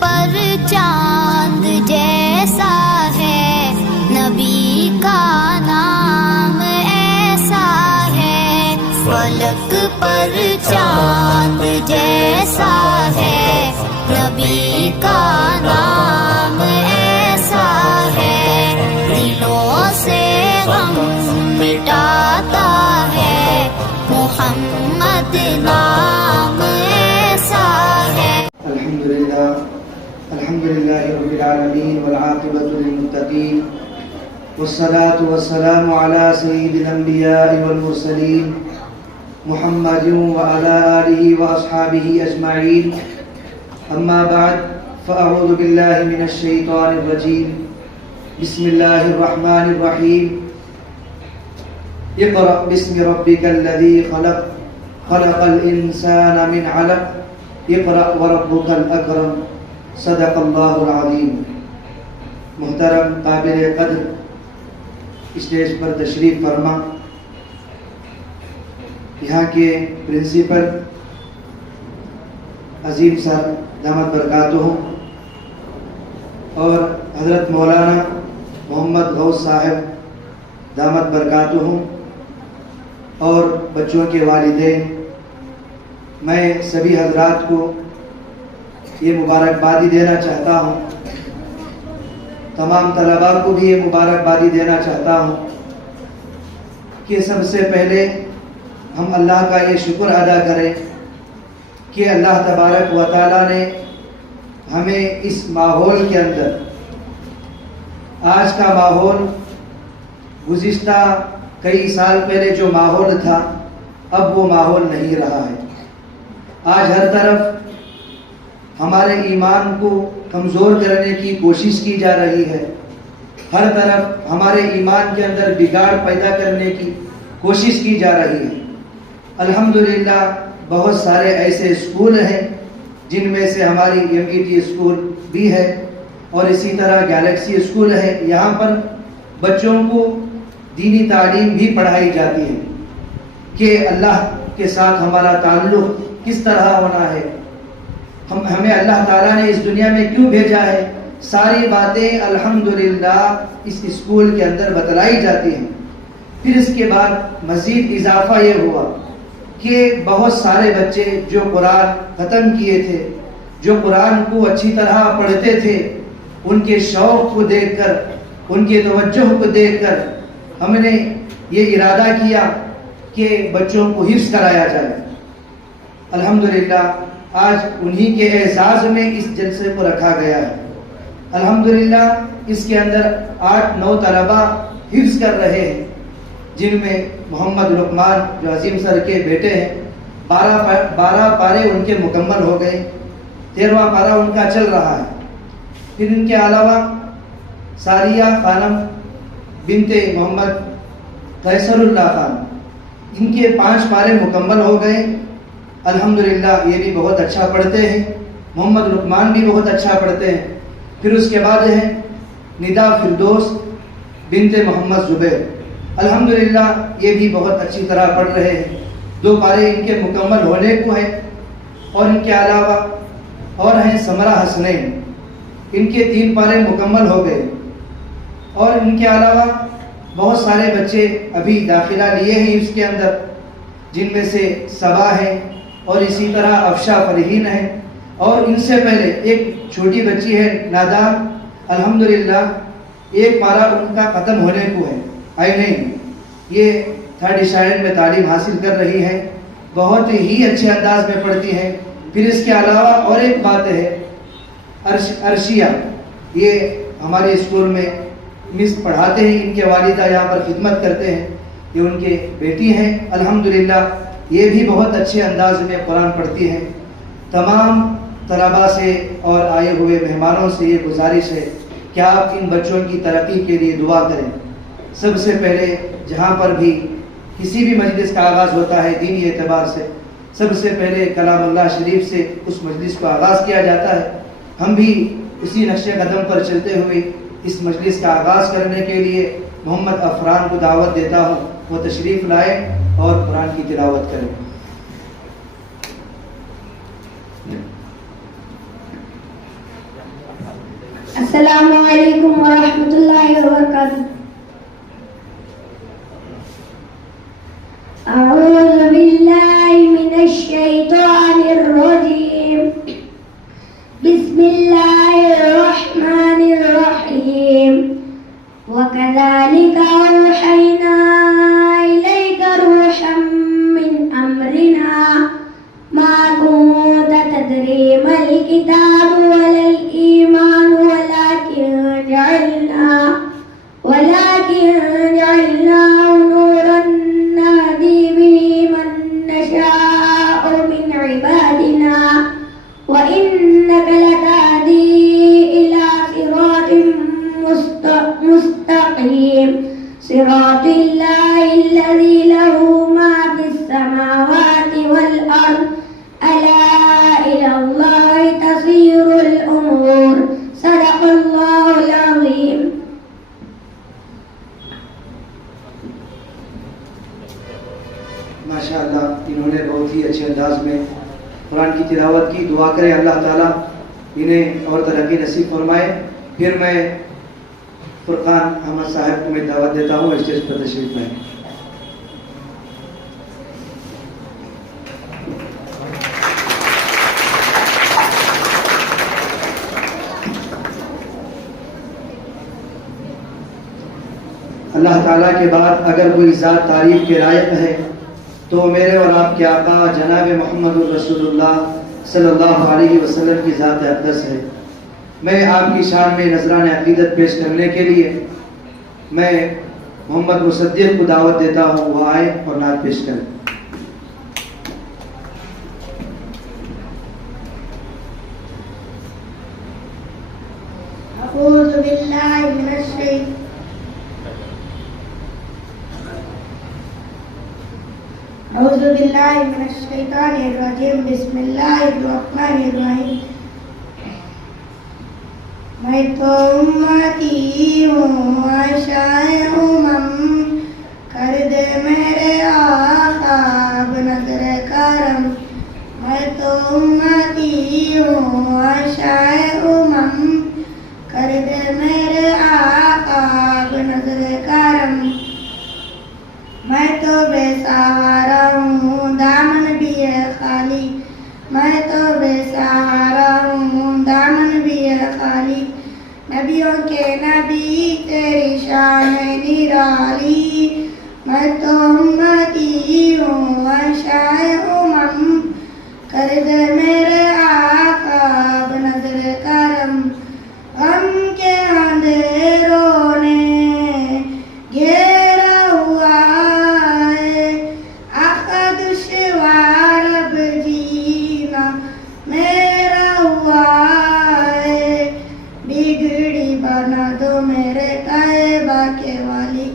پر چاند جیسا ہے نبی کا نام ایسا ہے، فلک پر چاند جیسا ہے نبی کا نام ایسا ہے، دلوں سے غم مٹاتا ہے محمد نام ایسا ہے۔ الحمد للہ رب العالمین والعاقبۃ للمتقین والصلاة والسلام علی سید الانبیاء والمرسلین محمد وعلی آلہ واصحابہ اجمعین، اما بعد فاعوذ باللہ من الشیطان الرجیم، بسم اللہ الرحمن الرحیم، اقرأ باسم ربک الذی خلق خلق الانسان من علق اقرأ وربک الاکرم، صدق اللہ العظیم۔ محترم قابل قدر اسٹیج پر تشریف فرما یہاں کے پرنسپل عظیم سر دامت برکاتہ اور حضرت مولانا محمد غوث صاحب دامت برکاتہ اور بچوں کے والدین، میں سبھی حضرات کو یہ مبارکبادی دینا چاہتا ہوں، تمام طلباء کو بھی یہ مبارکبادی دینا چاہتا ہوں کہ سب سے پہلے ہم اللہ کا یہ شکر ادا کریں کہ اللہ تبارک و تعالیٰ نے ہمیں اس ماحول کے اندر، آج کا ماحول گزشتہ کئی سال پہلے جو ماحول تھا اب وہ ماحول نہیں رہا ہے۔ آج ہر طرف ہمارے ایمان کو کمزور کرنے کی کوشش کی جا رہی ہے، ہر طرف ہمارے ایمان کے اندر بگاڑ پیدا کرنے کی کوشش کی جا رہی ہے۔ الحمدللہ بہت سارے ایسے اسکول ہیں جن میں سے ہماری MDT اسکول بھی ہے اور اسی طرح گیلیکسی اسکول ہے، یہاں پر بچوں کو دینی تعلیم بھی پڑھائی جاتی ہے کہ اللہ کے ساتھ ہمارا تعلق کس طرح ہونا ہے، ہمیں اللہ تعالیٰ نے اس دنیا میں کیوں بھیجا ہے، ساری باتیں الحمدللہ اس اسکول کے اندر بتلائی جاتی ہیں۔ پھر اس کے بعد مزید اضافہ یہ ہوا کہ بہت سارے بچے جو قرآن ختم کیے تھے، جو قرآن کو اچھی طرح پڑھتے تھے، ان کے شوق کو دیکھ کر، ان کے توجہ کو دیکھ کر ہم نے یہ ارادہ کیا کہ بچوں کو حفظ کرایا جائے۔ الحمدللہ آج انہی کے اعزاز میں اس جلسے کو رکھا گیا ہے۔ الحمدللہ اس کے اندر 8-9 طلباء حفظ کر رہے ہیں، جن میں محمد لقمان جو عظیم سر کے بیٹے ہیں، 12 پارے ان کے مکمل ہو گئے، 13واں پارہ ان کا چل رہا ہے۔ پھر ان کے علاوہ ساریہ خانم بنت محمد قیصر اللہ خان، ان کے 5 پارے مکمل ہو گئے۔ الحمدللہ یہ بھی بہت اچھا پڑھتے ہیں، محمد لقمان بھی بہت اچھا پڑھتے ہیں۔ پھر اس کے بعد ہے ندا فردوس بنت محمد زبیر، الحمدللہ یہ بھی بہت اچھی طرح پڑھ رہے ہیں، 2 پارے ان کے مکمل ہونے کو ہیں۔ اور ان کے علاوہ اور ہیں سمرہ حسنین، ان کے 3 پارے مکمل ہو گئے۔ اور ان کے علاوہ بہت سارے بچے ابھی داخلہ لیے ہیں اس کے اندر، جن میں سے صبا ہے اور اسی طرح افشا فرحین ہے، اور ان سے پہلے ایک چھوٹی بچی ہے نادان، الحمدللہ 1 پارہ ان کا ختم ہونے کو ہے۔ نہیں، یہ 3rd اسٹینڈرڈ میں تعلیم حاصل کر رہی ہے، بہت ہی اچھے انداز میں پڑھتی ہے۔ پھر اس کے علاوہ اور ایک بات ہے، عرشیہ، یہ ہمارے اسکول میں مس پڑھاتے ہیں، ان کے والدہ یہاں پر خدمت کرتے ہیں، یہ ان کے بیٹی ہیں، الحمدللہ یہ بھی بہت اچھے انداز میں قرآن پڑھتی ہیں۔ تمام طلباء سے اور آئے ہوئے مہمانوں سے یہ گزارش ہے کہ آپ ان بچوں کی ترقی کے لیے دعا کریں۔ سب سے پہلے جہاں پر بھی کسی بھی مجلس کا آغاز ہوتا ہے دینی اعتبار سے، سب سے پہلے کلام اللہ شریف سے اس مجلس کو آغاز کیا جاتا ہے۔ ہم بھی اسی نقش قدم پر چلتے ہوئے اس مجلس کا آغاز کرنے کے لیے محمد افران کو دعوت دیتا ہوں، وہ تشریف لائے اور قرآن کی تلاوت کریں۔ السلام علیکم ورحمۃ اللہ وبرکاتہ. اعوذ باللہ من الشیطان الرجیم. بسم اللہ الرحمن الرحیم. وَكَذَلِكَ أَوْحَيْنَا إِلَيْكَ رُوحًا مِّنْ أَمْرِنَا مَا كُنتَ تَدْرِي مَا الْكِتَابُ وَلَا الْإِيمَانُ ولكن جعلناه نورا نهدي به من نشاء من عبادنا وإنك لتهدي إلى صراط مستقيم صراط الله الذي له ما في السماوات والأرض ألا إلى الله تصير الأمور. صدق الله العظيم. ماشاءاللہ انہوں نے بہت ہی اچھے انداز میں قرآن کی تلاوت کی. دعا کرے اللہ تعالیٰ انہیں اور ترقی نصیب فرمائے. پھر میں فرقان احمد صاحب کو میں دعوت دیتا ہوں اسٹیج پر تشریف لائیں. اللہ تعالیٰ کے بعد اگر کوئی ذات تعریف کے لائق ہے تو میرے اور آپ کے آقا جناب محمد الرسول اللہ صلی اللہ علیہ وسلم کی ذات اقدس ہے. میں آپ کی شان میں نذران عقیدت پیش کرنے کے لیے میں محمد مصدق کو دعوت دیتا ہوں وہ آئے اور نعت پیش کریں. اعوذ باللہ من الشیطان اعوذ باللہ من الشیطان الرجیم. بسم اللہ الرحمن الرحیم. میں تو امتی ہوں عشائے امم کر دے میرے آقا بنظر کرم. میں تو امتی ہوں عشائے امم کر دے میرے آقا بنظر کرم. میں تو بے سہارا ہوں دامن بھی ہے خالی. میں تو بے سہارا ہوں دامن بھی ہے خالی. نبیوں کے نبی تیری شان نرالی. میں تو امتی ہوں عشائے امم کر دے میرے آقا بنظر کرم. غم کے اندھیروں نے گھیرا ہوا ہے آقا دشوار اب جینا میرا ہوا ہے. بگڑی بنا دو میرے طیبہ کے والی.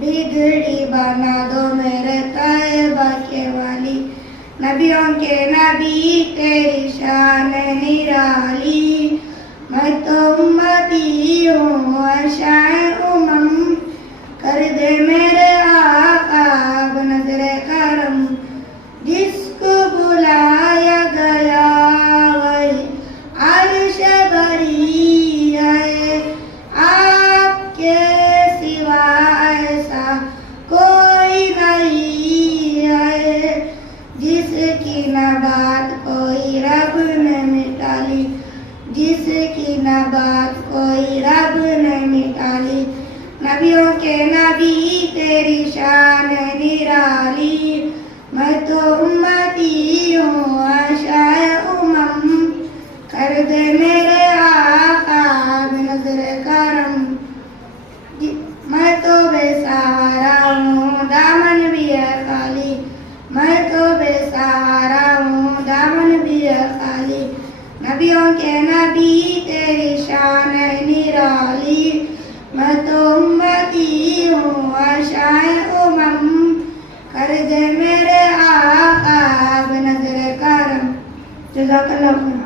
بگڑی بنا دو میرے طیبہ کے والی. نبیوں کے نبی تیری شان نرالی. میں تو امتی ہوں عشائے امم کر دے میرے آقا بنظر کرم. جس کو بلایا گیا وہی عرش بری ہے. آپ کے سوا ایسا کوئی نہیں ہے. جس کی نہ بات کوئی رب نے مٹالی. جس کی نہ بات کوئی رب نے مٹالی. نبیوں کے نبی تیری شان نرالی. میں تو امتی ہوں عشائے امم کر دے میرے آقا بنظر کرم. میں تو بے سہارا ہوں دامن بھی ہے خالی. میں تو بے سہارا ہوں دامن بھی ہے خالی. نبیوں کے نبی تیری شان نرالی. میں تو امتی ہوں عشائے امم کر دے میرے آقا بنظر کرم. جزاک اللہ خیر.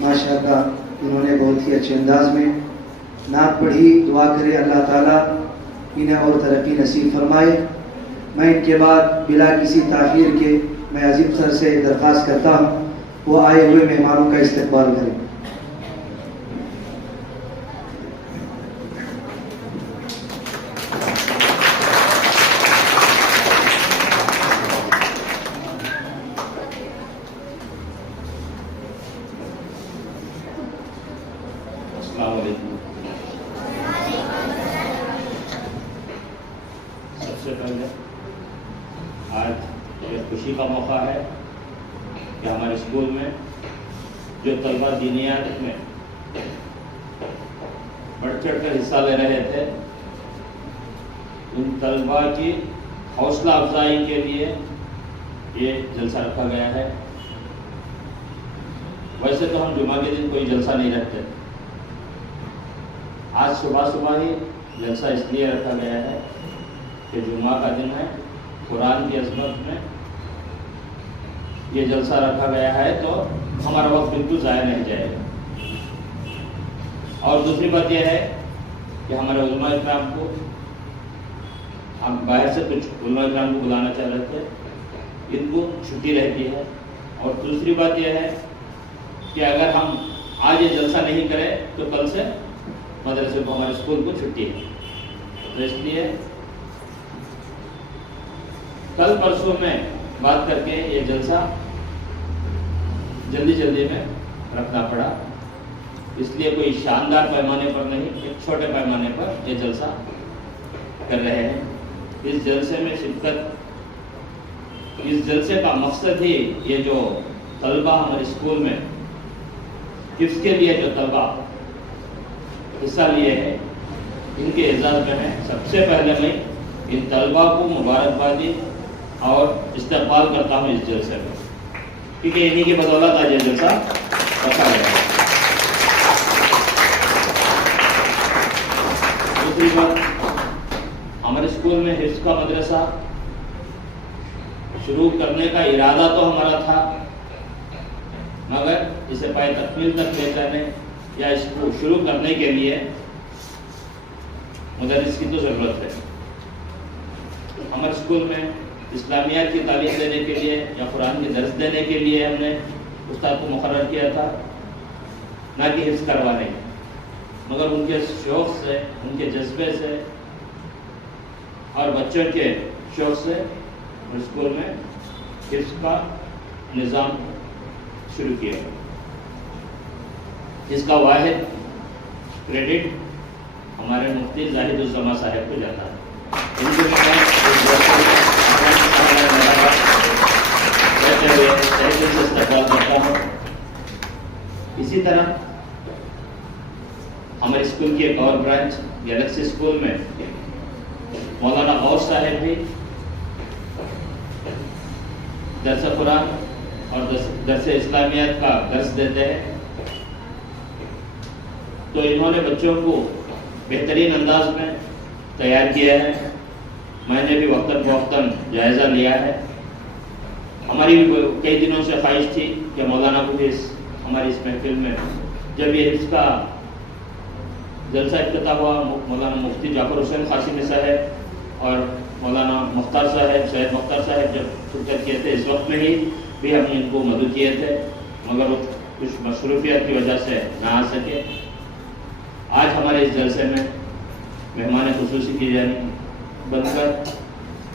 ماشاءاللہ انہوں نے بہت ہی اچھے انداز میں نعت پڑھی. دعا کرے اللہ تعالیٰ انہیں اور ترقی نصیب فرمائے. میں ان کے بعد بلا کسی تاخیر کے میں عظیم سر سے درخواست کرتا ہوں وہ آئے ہوئے مہمانوں کا استقبال کریں. السلام علیکم. سب سے پہلے آج یہ خوشی کا موقع ہے کہ ہمارے اسکول میں جو طلبہ دینیات میں بڑھ چڑھ کر حصہ لے رہے تھے ان طلبہ کی حوصلہ افزائی کے لیے یہ جلسہ رکھا گیا ہے. ویسے تو ہم جمعہ کے دن کوئی جلسہ نہیں رکھتے. آج صبح ہی جلسہ اس لیے رکھا گیا ہے کہ جمعہ کا دن ہے, قرآن کی عظمت میں یہ جلسہ رکھا گیا ہے تو ہمارا وقت بالکل ضائع نہیں جائے گا. اور دوسری بات یہ ہے کہ ہمارے علماء اکرام کو ہم باہر سے کچھ علماء اکرام کو بلانا چاہ رہے تھے, ان کو چھٹی رہتی ہے. اور دوسری بات یہ ہے کہ اگر ہم آج یہ جلسہ نہیں کریں تو کل سے مدرسے کو, ہمارے اسکول کو چھٹی ہے. تو اس لیے کل پرسوں میں بات کر کے یہ جلسہ جلدی میں رکھنا پڑا. اس لیے کوئی شاندار پیمانے پر نہیں, ایک چھوٹے پیمانے پر یہ جلسہ کر رہے ہیں. اس جلسے میں شرکت, اس جلسے کا مقصد ہی یہ جو طلبہ ہمارے اسکول میں حفظ کے لیے جو طلبہ حصہ لیے ہیں ان کے اعزاز میں ہے. سب سے پہلے میں ان طلبہ کو مبارکبادی اور استقبال کرتا ہوں اس جلسے میں, کیونکہ انہی کی بدولت آج یہ جلسہ رکھا گیا ہے. دوسری بات, ہمارے اسکول میں حفظ کا مدرسہ شروع کرنے کا ارادہ تو ہمارا تھا, مگر اسے پائے تکمیل تک لے کرنے یا اس کو شروع کرنے کے لیے مدرس کی تو ضرورت ہے. ہمارے اسکول میں اسلامیات کی تعلیم دینے کے لیے یا قرآن کے درس دینے کے لیے ہم نے استاد کو مقرر کیا تھا, نہ کہ حفظ کروانے, مگر ان کے شوق سے, ان کے جذبے سے اور بچوں کے شوق سے اسکول میں حفظ کا نظام شروع کیا. اس کا واحد کریڈٹ ہمارے مفتی زاہد الزما صاحب کو جاتا ہے. ان کے استقبال کرتا ہوں. اسی طرح ہمارے اسکول کی ایک اور برانچ گیلیکسی اسکول میں مولانا غوث صاحب بھی درس قرآن اور درس اسلامیات کا درس دیتے ہیں. تو انہوں نے بچوں کو بہترین انداز میں تیار کیا ہے. میں نے بھی وقتاً فوقتاً جائزہ لیا ہے. ہماری بھی کئی دنوں سے خواہش تھی کہ مولانا کو بھی ہماری اس محفل میں جب یہ حفظ کا جلسہ افتتاح ہوا, مولانا مفتی جعفر حسین قاسمی صاحب اور مولانا مختار صاحب, سید مختار صاحب جب شرکت کیے تھے, اس وقت میں ہی بھی ہم نے ان کو مدعو کیے تھے, مگر کچھ مصروفیات کی وجہ سے نہ آ سکے. آج ہمارے اس جلسے میں مہمان خصوصی کی جانب بن کر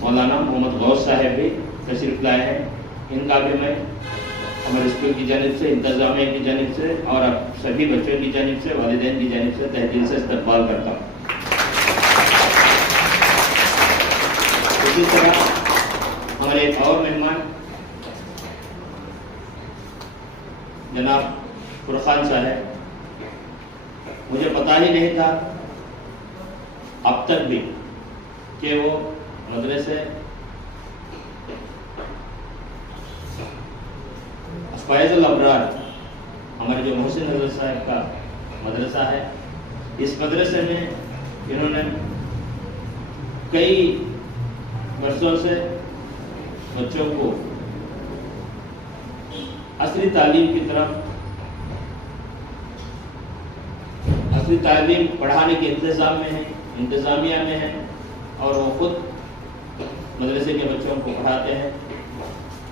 مولانا محمد غوث صاحب بھی تشریف لائے ہیں. ان کا بھی میں ہمارے اسکول کی جانب سے, انتظامیہ کی جانب سے اور سبھی بچوں کی جانب سے, والدین کی جانب سے تہ دل سے استقبال کرتا ہوں. اسی طرح ہمارے ایک اور مہمان جناب فرقان صاحب, مجھے پتہ ہی نہیں تھا اب تک بھی کہ وہ مدرسے فیض الابرار ہمارے جو محسن حضرت صاحب کا مدرسہ ہے, اس مدرسے میں انہوں نے کئی برسوں سے بچوں کو عصری تعلیم کی طرف, عصری تعلیم پڑھانے کے انتظام میں ہیں, انتظامیہ میں ہیں, اور وہ خود مدرسے کے بچوں کو پڑھاتے ہیں.